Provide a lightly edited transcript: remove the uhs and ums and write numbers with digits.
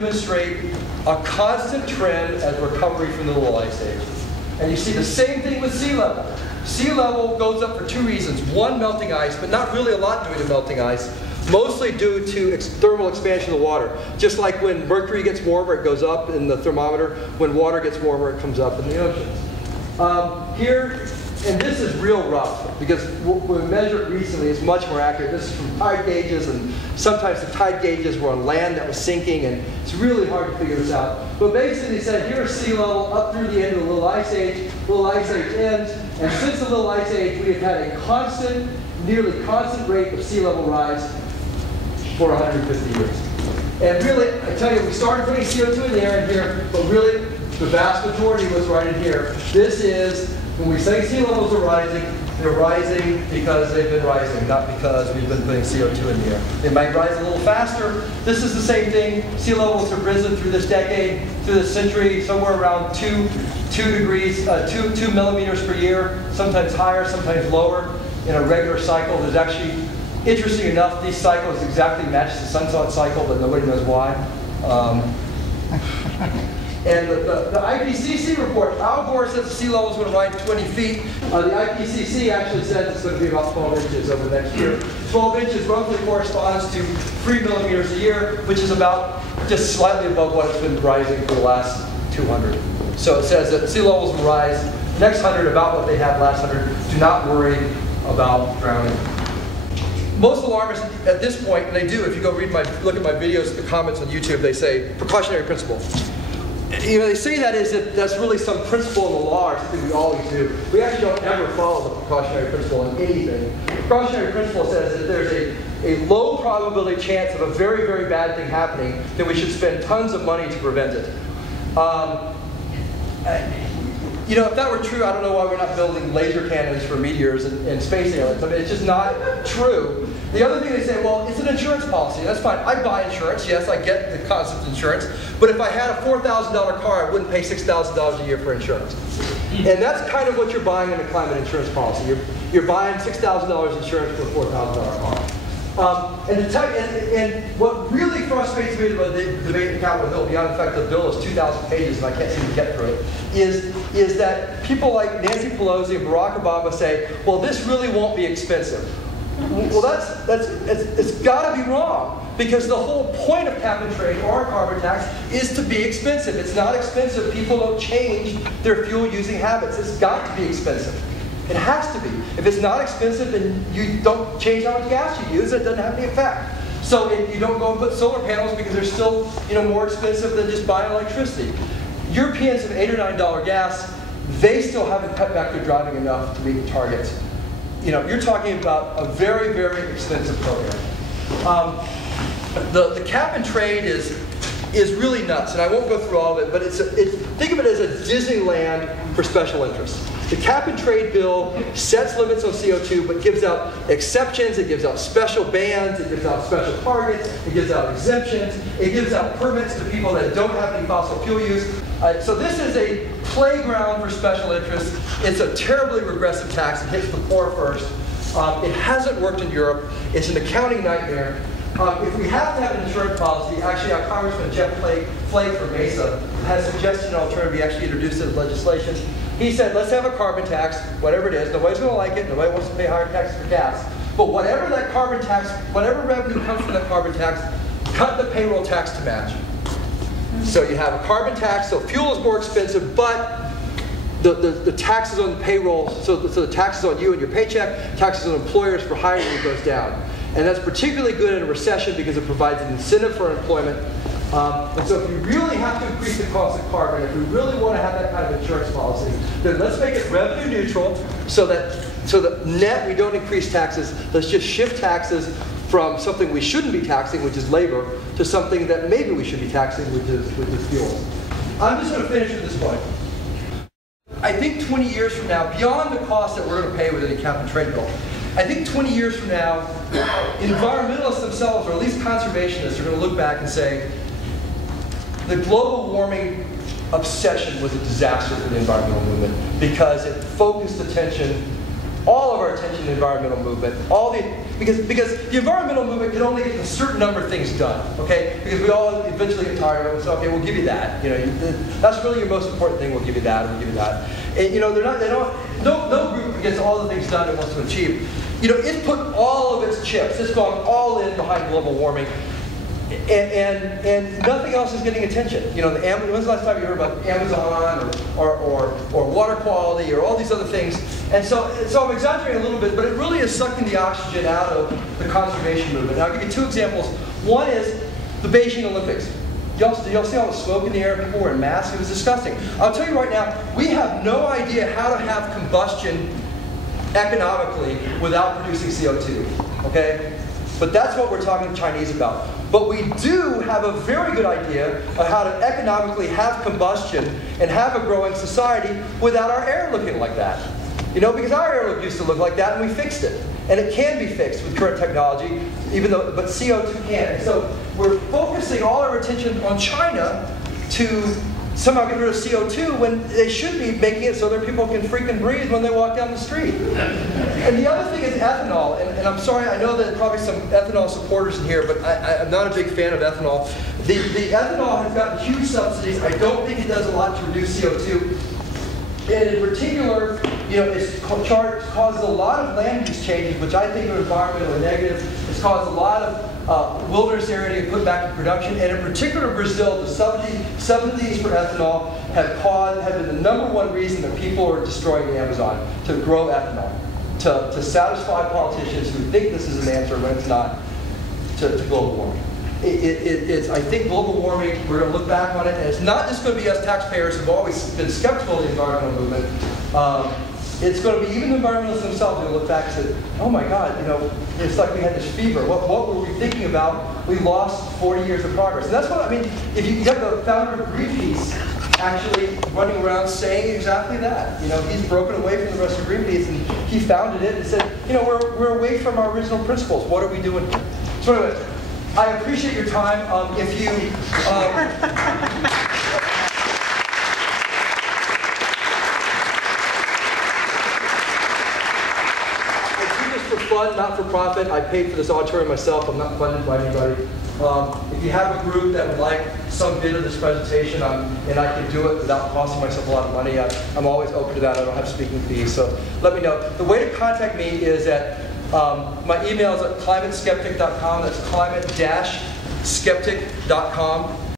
demonstrate a constant trend as recovery from the little ice age. And you see the same thing with sea level. Sea level goes up for two reasons. One, melting ice, but not really a lot due to melting ice. Mostly due to thermal expansion of the water. Just like when mercury gets warmer, it goes up in the thermometer. When water gets warmer, it comes up in the oceans. Here, and this is real rough, because when we measured recently, it's much more accurate. This is from tide gauges, and sometimes the tide gauges were on land that was sinking, and it's really hard to figure this out. But basically, they said here's sea level up through the end of the little ice age. Little ice age ends, and since the little ice age, we have had a constant, nearly constant rate of sea level rise for 150 years. And really, I tell you, we started putting CO2 in the air in here, but really, the vast majority was right in here. This is, when we say sea levels are rising, they're rising because they've been rising, not because we've been putting CO2 in the air. They might rise a little faster. This is the same thing. Sea levels have risen through this decade, through this century, somewhere around 2 millimeters per year, sometimes higher, sometimes lower in a regular cycle. There's actually, interesting enough, these cycles exactly match the sunset cycle, but nobody knows why. And the IPCC report, Al Gore says the sea level is going to rise 20 feet. The IPCC actually says it's going to be about 12 inches over the next year. 12 inches roughly corresponds to 3 millimeters a year, which is about just slightly above what it's been rising for the last 200. So it says that sea levels will rise next 100 about what they had last 100. Do not worry about drowning. Most alarmists at this point, and they do, if you go look at my videos, the comments on YouTube, they say precautionary principle. You know, they say that as if that's really some principle in the law or something we always do. We actually don't ever follow the precautionary principle in anything. The precautionary principle says that there's a low probability chance of a very, very bad thing happening, then we should spend tons of money to prevent it. You know, if that were true, I don't know why we're not building laser cannons for meteors and space aliens. I mean, it's just not true. The other thing they say, well, it's an insurance policy. That's fine. I buy insurance. Yes, I get the concept of insurance. But if I had a $4,000 car, I wouldn't pay $6,000 a year for insurance. And that's kind of what you're buying in a climate insurance policy. You're buying $6,000 insurance for a $4,000 car. And what really frustrates me about the debate in Capitol Hill, beyond the fact that the bill is 2,000 pages and I can't seem to get through it, is that people like Nancy Pelosi and Barack Obama say, well, this really won't be expensive. Well, it's got to be wrong, because the whole point of cap and trade or a carbon tax is to be expensive. It's not expensive. People don't change their fuel using habits. It's got to be expensive. It has to be. If it's not expensive, then you don't change how much gas you use. It doesn't have any effect. So you don't go and put solar panels because they're still, more expensive than just buying electricity. Europeans have $8 or $9 gas. They still haven't cut back their driving enough to meet the targets. You're talking about a very, very expensive program. The cap and trade is really nuts, and I won't go through all of it, but think of it as a Disneyland for special interests. The cap and trade bill sets limits on CO2, but gives out exceptions, it gives out special bans, it gives out special targets, it gives out exemptions, it gives out permits to people that don't have any fossil fuel use. So this is a playground for special interests. It's a terribly regressive tax. It hits the poor first. It hasn't worked in Europe. It's an accounting nightmare. If we have to have an insurance policy, actually our Congressman Jeff Flake from Mesa has suggested an alternative. He actually introduced it as legislation. He said, let's have a carbon tax, whatever it is. Nobody's going to like it. Nobody wants to pay higher taxes for gas. But whatever that carbon tax, whatever revenue comes from that carbon tax, cut the payroll tax to match. So you have a carbon tax, so fuel is more expensive, but the taxes on the payroll, so the taxes on you and your paycheck, taxes on employers for hiring you goes down. And that's particularly good in a recession because it provides an incentive for employment. And so if you really have to increase the cost of carbon, if we really want to have that kind of insurance policy, then let's make it revenue neutral so that net we don't increase taxes. Let's just shift taxes from something we shouldn't be taxing, which is labor, to something that maybe we should be taxing, which is fuel. I'm just going to finish with this point. I think 20 years from now, beyond the cost that we're going to pay with any cap and trade bill, I think 20 years from now, environmentalists themselves, or at least conservationists, are going to look back and say, the global warming obsession was a disaster for the environmental movement because it focused attention, all of our attention in the environmental movement, because the environmental movement can only get a certain number of things done, okay? Because we all eventually get tired of it. So okay, we'll give you that. You know, that's really your most important thing. We'll give you that. We'll give you that. And you know, no group gets all the things done it wants to achieve. You know, it's put all of its chips. It's gone all in behind global warming. And nothing else is getting attention. You know, when's the last time you heard about Amazon or water quality or all these other things? And so I'm exaggerating a little bit, but it really is sucking the oxygen out of the conservation movement. Now I'll give you two examples. One is the Beijing Olympics. Y'all see all the smoke in the air? People were in masks. It was disgusting. I'll tell you right now, we have no idea how to have combustion economically without producing CO2. Okay? But that's what we're talking to the Chinese about. But we do have a very good idea of how to economically have combustion and have a growing society without our air looking like that. You know, because our air used to look like that and we fixed it. And it can be fixed with current technology, but CO2 can't. And so we're focusing all our attention on China to somehow get rid of CO2 when they should be making it so that people can freaking breathe when they walk down the street. And the other thing is ethanol. And I'm sorry, I know that probably some ethanol supporters in here, but I'm not a big fan of ethanol. The ethanol has gotten huge subsidies. I don't think it does a lot to reduce CO2. And in particular, you know, it causes a lot of land use changes, which I think are environmentally negative. It's caused a lot of wilderness area to get put back in production. And in particular, Brazil, the subsidies for ethanol have been the #1 reason that people are destroying the Amazon, to grow ethanol, to satisfy politicians who think this is an answer when it's not, to global warming. I think global warming, we're going to look back on it, and it's not just going to be us taxpayers who've always been skeptical of the environmental movement. It's going to be even the environmentalists themselves who look back and say, oh my God, you know, it's like we had this fever. What were we thinking about? We lost 40 years of progress. And that's what, I mean, if you have the founder of Greenpeace actually running around saying exactly that. You know, he's broken away from the rest of Greenpeace, and he founded it and said, you know, we're away from our original principles. What are we doing here? So anyway, I appreciate your time. If you for fun, not for profit. I paid for this auditorium myself. I'm not funded by anybody. If you have a group that would like some bit of this presentation, and I can do it without costing myself a lot of money, I'm always open to that. I don't have speaking fees, so let me know. The way to contact me is at my email is at climateskeptic.com. That's climate-skeptic.com.